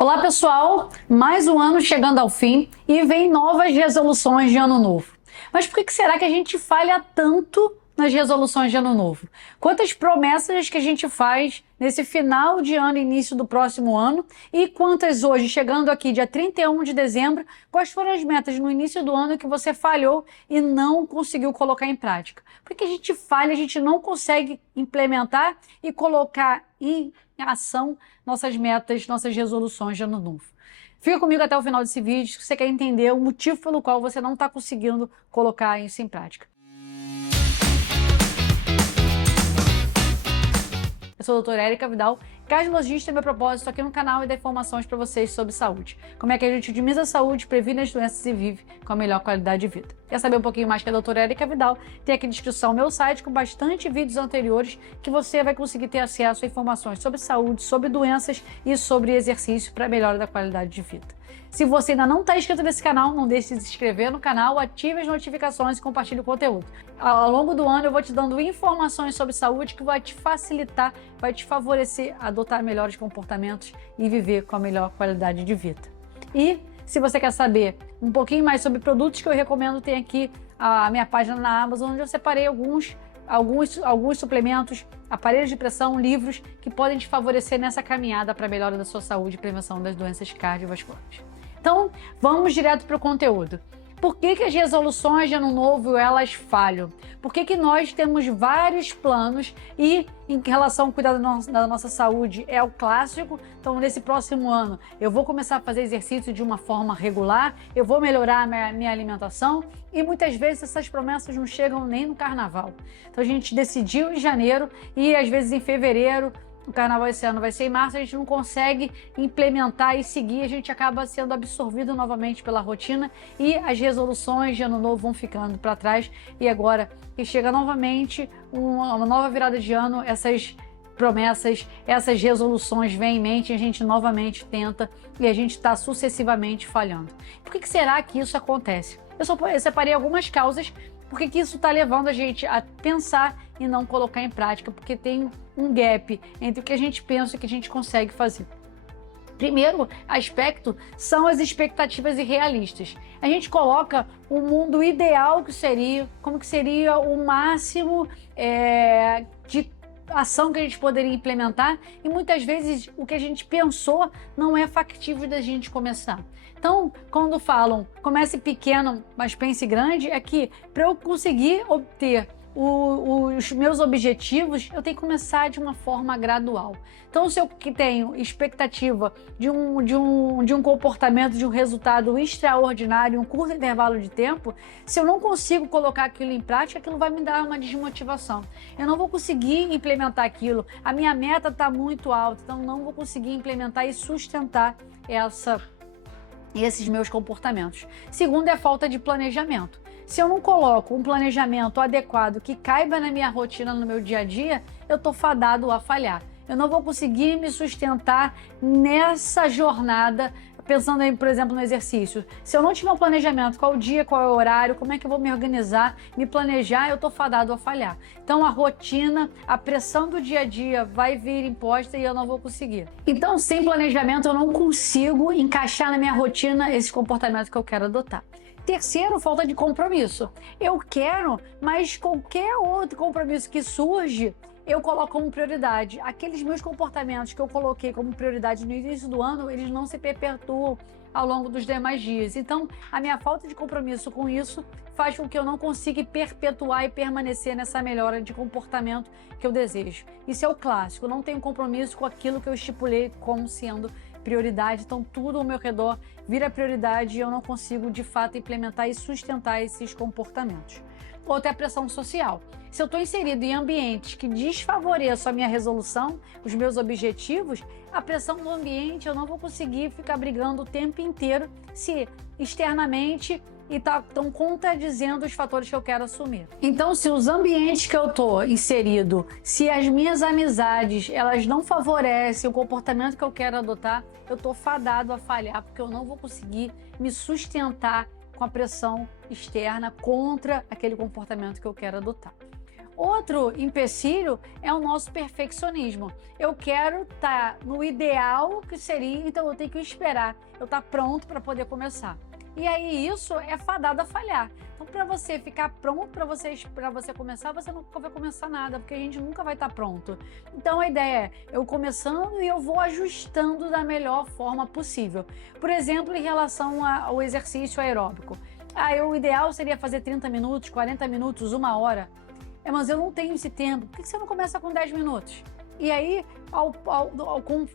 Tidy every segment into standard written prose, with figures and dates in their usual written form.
Olá pessoal, mais um ano chegando ao fim e vem novas resoluções de ano novo. Mas por que será que a gente falha tanto nas resoluções de ano novo? Quantas promessas que a gente faz nesse final de ano e início do próximo ano e quantas hoje, chegando aqui dia 31 de dezembro, quais foram as metas no início do ano que você falhou e não conseguiu colocar em prática? Por que a gente falha, a gente não consegue implementar e colocar em ação nossas metas, nossas resoluções de ano novo? Fica comigo até o final desse vídeo se você quer entender o motivo pelo qual você não está conseguindo colocar isso em prática. Eu sou a doutora Érica Vidal, cardiologista, e meu propósito aqui no canal é dar informações para vocês sobre saúde. Como é que a gente otimiza a saúde, previne as doenças e vive com a melhor qualidade de vida. Quer saber um pouquinho mais que a doutora Érica Vidal? Tem aqui na descrição meu site com bastante vídeos anteriores que você vai conseguir ter acesso a informações sobre saúde, sobre doenças e sobre exercício para melhora da qualidade de vida. Se você ainda não está inscrito nesse canal, não deixe de se inscrever no canal, ative as notificações e compartilhe o conteúdo. Ao longo do ano eu vou te dando informações sobre saúde que vai te facilitar, vai te favorecer a adotar melhores comportamentos e viver com a melhor qualidade de vida. E se você quer saber um pouquinho mais sobre produtos que eu recomendo, tem aqui a minha página na Amazon, onde eu separei alguns suplementos, aparelhos de pressão, livros que podem te favorecer nessa caminhada para a melhora da sua saúde e prevenção das doenças cardiovasculares. Então, vamos direto para o conteúdo. Por que as resoluções de ano novo elas falham? Por que nós temos vários planos e em relação ao cuidado da nossa saúde é o clássico? Então, nesse próximo ano, eu vou começar a fazer exercício de uma forma regular, eu vou melhorar a minha alimentação e muitas vezes essas promessas não chegam nem no carnaval. Então, a gente decidiu em janeiro e às vezes em fevereiro, o carnaval esse ano vai ser em março, a gente não consegue implementar e seguir, a gente acaba sendo absorvido novamente pela rotina e as resoluções de ano novo vão ficando para trás. E agora que chega novamente uma nova virada de ano, essas promessas, essas resoluções vêm em mente, a gente novamente tenta e a gente está sucessivamente falhando. Por que será que isso acontece? Eu separei algumas causas. Por que isso está levando a gente a pensar e não colocar em prática? Porque tem um gap entre o que a gente pensa e o que a gente consegue fazer. Primeiro aspecto são as expectativas irrealistas. A gente coloca o mundo ideal que seria, como que seria o máximo de ação que a gente poderia implementar e muitas vezes o que a gente pensou não é factível da gente começar. Então, quando falam comece pequeno, mas pense grande, é que para eu conseguir obter os meus objetivos, eu tenho que começar de uma forma gradual. Então, se eu tenho expectativa de um comportamento, de um resultado extraordinário em um curto intervalo de tempo, se eu não consigo colocar aquilo em prática, aquilo vai me dar uma desmotivação. Eu não vou conseguir implementar aquilo. A minha meta está muito alta, então não vou conseguir implementar e sustentar esses meus comportamentos. Segundo é a falta de planejamento. Se eu não coloco um planejamento adequado que caiba na minha rotina, no meu dia a dia, eu estou fadado a falhar. Eu não vou conseguir me sustentar nessa jornada, pensando aí, por exemplo, no exercício. Se eu não tiver um planejamento, qual o dia, qual é o horário, como é que eu vou me organizar, me planejar, eu estou fadado a falhar. Então a rotina, a pressão do dia a dia vai vir imposta e eu não vou conseguir. Então, sem planejamento, eu não consigo encaixar na minha rotina esse comportamento que eu quero adotar. Terceiro, falta de compromisso. Eu quero, mas qualquer outro compromisso que surge, eu coloco como prioridade. Aqueles meus comportamentos que eu coloquei como prioridade no início do ano, eles não se perpetuam ao longo dos demais dias. Então, a minha falta de compromisso com isso faz com que eu não consiga perpetuar e permanecer nessa melhora de comportamento que eu desejo. Isso é o clássico, eu não tenho compromisso com aquilo que eu estipulei como sendo prioridade, então tudo ao meu redor vira prioridade e eu não consigo de fato implementar e sustentar esses comportamentos. Outra é a pressão social. Se eu estou inserido em ambientes que desfavoreçam a minha resolução, os meus objetivos, a pressão do ambiente eu não vou conseguir ficar brigando o tempo inteiro se externamente e estão contradizendo os fatores que eu quero assumir. Então, se os ambientes que eu estou inserido, se as minhas amizades, elas não favorecem o comportamento que eu quero adotar, eu estou fadado a falhar, porque eu não vou conseguir me sustentar com a pressão externa contra aquele comportamento que eu quero adotar. Outro empecilho é o nosso perfeccionismo. Eu quero estar no ideal que seria, então eu tenho que esperar eu estar pronto para poder começar. E aí isso é fadado a falhar. Então, para você ficar pronto, para você começar, você nunca vai começar nada, porque a gente nunca vai estar pronto. Então, a ideia é eu começando e eu vou ajustando da melhor forma possível. Por exemplo, em relação ao exercício aeróbico. O ideal seria fazer 30 minutos, 40 minutos, 1 hora. Mas eu não tenho esse tempo. Por que você não começa com 10 minutos? E aí,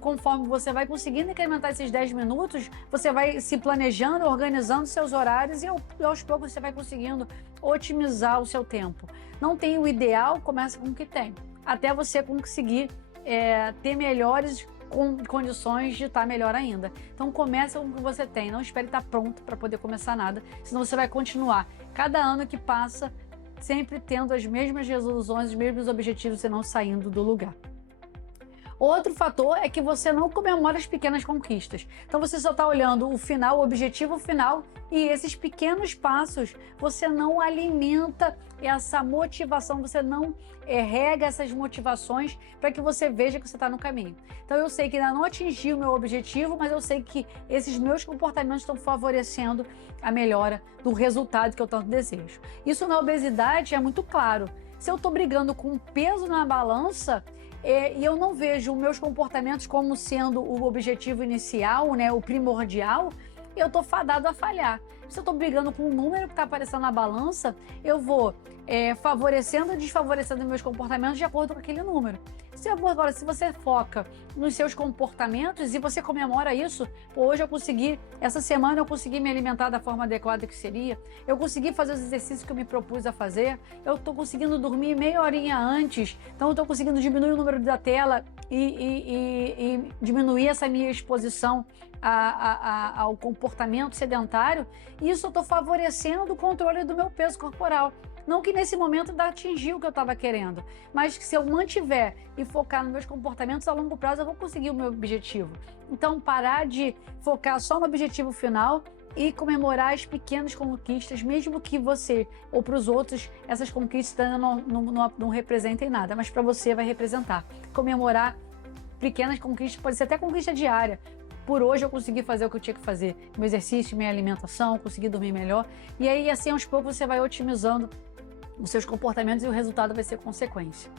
conforme você vai conseguindo incrementar esses 10 minutos, você vai se planejando, organizando seus horários e aos poucos você vai conseguindo otimizar o seu tempo. Não tem o ideal, começa com o que tem. Até você conseguir ter melhores condições de estar melhor ainda. Então começa com o que você tem. Não espere estar pronto para poder começar nada, senão você vai continuar. Cada ano que passa, sempre tendo as mesmas resoluções, os mesmos objetivos e não saindo do lugar. Outro fator é que você não comemora as pequenas conquistas. Então você só está olhando o final, o objetivo final, e esses pequenos passos você não alimenta essa motivação, você não rega essas motivações para que você veja que você está no caminho. Então eu sei que ainda não atingi o meu objetivo, mas eu sei que esses meus comportamentos estão favorecendo a melhora do resultado que eu tanto desejo. Isso na obesidade é muito claro. Se eu estou brigando com um peso na balança e eu não vejo meus comportamentos como sendo o objetivo inicial, né, o primordial, eu estou fadado a falhar. Se eu estou brigando com um número que está aparecendo na balança, eu vou favorecendo ou desfavorecendo meus comportamentos de acordo com aquele número. Agora, se você foca nos seus comportamentos e você comemora isso, hoje eu consegui, essa semana eu consegui me alimentar da forma adequada que seria, eu consegui fazer os exercícios que eu me propus a fazer, eu estou conseguindo dormir meia horinha antes, então eu estou conseguindo diminuir o número da tela e diminuir essa minha exposição ao comportamento sedentário, e isso eu estou favorecendo o controle do meu peso corporal. Não que nesse momento ainda atingi o que eu estava querendo, mas que se eu mantiver e focar nos meus comportamentos, a longo prazo eu vou conseguir o meu objetivo. Então, parar de focar só no objetivo final e comemorar as pequenas conquistas, mesmo que você ou para os outros essas conquistas ainda não representem nada, mas para você vai representar. Comemorar pequenas conquistas, pode ser até conquista diária. Por hoje eu consegui fazer o que eu tinha que fazer, meu exercício, minha alimentação, consegui dormir melhor. E aí, assim, aos poucos você vai otimizando os seus comportamentos e o resultado vai ser consequência.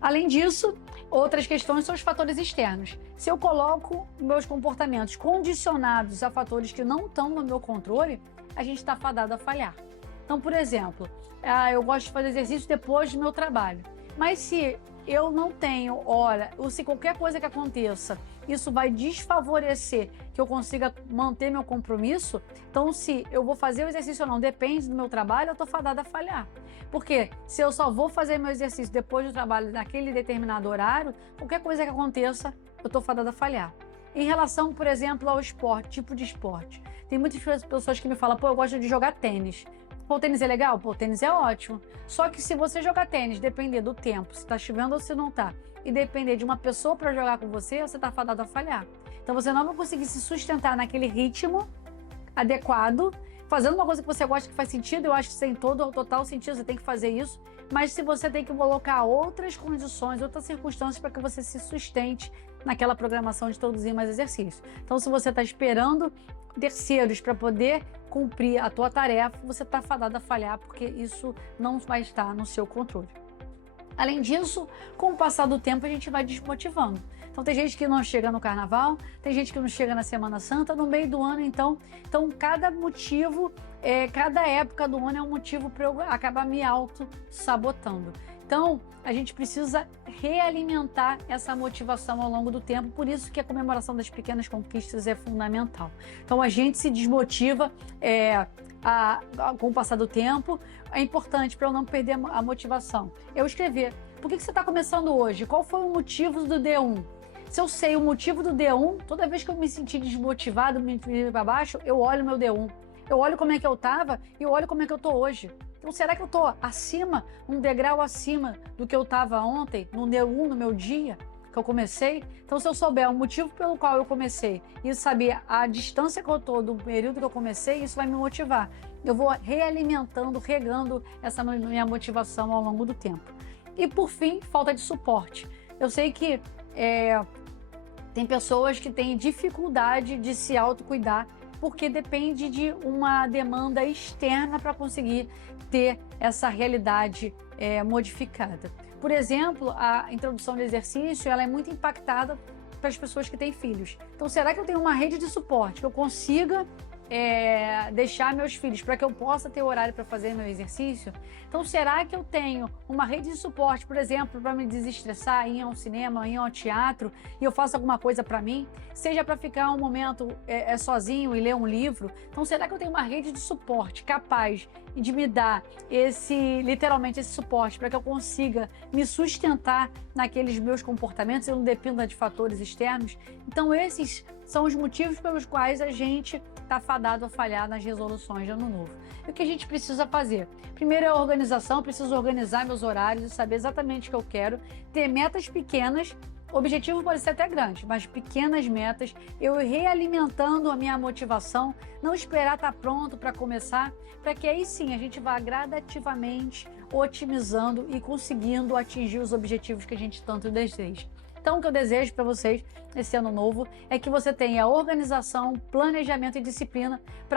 Além disso, outras questões são os fatores externos. Se eu coloco meus comportamentos condicionados a fatores que não estão no meu controle, a gente está fadado a falhar. Então, por exemplo, eu gosto de fazer exercício depois do meu trabalho. Mas se eu não tenho hora, ou se qualquer coisa que aconteça, isso vai desfavorecer que eu consiga manter meu compromisso, então se eu vou fazer o exercício ou não, depende do meu trabalho, eu estou fadada a falhar. Porque se eu só vou fazer meu exercício depois do trabalho, naquele determinado horário, qualquer coisa que aconteça, eu estou fadada a falhar. Em relação, por exemplo, ao esporte, tipo de esporte. Tem muitas pessoas que me falam, eu gosto de jogar tênis. O tênis é legal? O tênis é ótimo. Só que se você jogar tênis, depender do tempo, se está chovendo ou se não está, e depender de uma pessoa para jogar com você está fadado a falhar. Então você não vai conseguir se sustentar naquele ritmo adequado, fazendo uma coisa que você gosta, que faz sentido, eu acho que tem total sentido, você tem que fazer isso, mas se você tem que colocar outras condições, outras circunstâncias para que você se sustente naquela programação de produzir mais exercício. Então, se você está esperando terceiros para poder cumprir a tua tarefa, você está fadado a falhar, porque isso não vai estar no seu controle. Além disso, com o passar do tempo, a gente vai desmotivando. Então, tem gente que não chega no carnaval, tem gente que não chega na Semana Santa, no meio do ano, então cada motivo, cada época do ano é um motivo para eu acabar me auto-sabotando. Então, a gente precisa realimentar essa motivação ao longo do tempo, por isso que a comemoração das pequenas conquistas é fundamental. Então, a gente se desmotiva com o passar do tempo, é importante para eu não perder a motivação. Eu escrever, por que você está começando hoje? Qual foi o motivo do D1? Se eu sei o motivo do D1, toda vez que eu me sentir desmotivado, me vir para baixo, eu olho meu D1. Eu olho como é que eu estava e eu olho como é que eu estou hoje. Então, será que eu estou acima, um degrau acima do que eu estava ontem, no D1, no meu dia que eu comecei? Então, se eu souber o motivo pelo qual eu comecei e saber a distância que eu estou do período que eu comecei, isso vai me motivar. Eu vou realimentando, regando essa minha motivação ao longo do tempo. E por fim, falta de suporte. Eu sei que tem pessoas que têm dificuldade de se autocuidar porque depende de uma demanda externa para conseguir ter essa realidade modificada. Por exemplo, a introdução de exercício ela é muito impactada para as pessoas que têm filhos. Então, será que eu tenho uma rede de suporte que eu consiga deixar meus filhos para que eu possa ter horário para fazer meu exercício? Então, será que eu tenho uma rede de suporte, por exemplo, para me desestressar, ir ao cinema, ir ao teatro e eu faço alguma coisa para mim? Seja para ficar um momento sozinho e ler um livro. Então, será que eu tenho uma rede de suporte capaz de me dar literalmente esse suporte para que eu consiga me sustentar naqueles meus comportamentos e não dependa de fatores externos? Então, esses são os motivos pelos quais a gente está fadado a falhar nas resoluções de ano novo. E o que a gente precisa fazer? Primeiro é a organização, preciso organizar meus horários e saber exatamente o que eu quero, ter metas pequenas. O objetivo pode ser até grande, mas pequenas metas, eu realimentando a minha motivação, não esperar estar pronto para começar, para que aí sim a gente vá gradativamente otimizando e conseguindo atingir os objetivos que a gente tanto deseja. Então, o que eu desejo para vocês esse ano novo é que você tenha organização, planejamento e disciplina para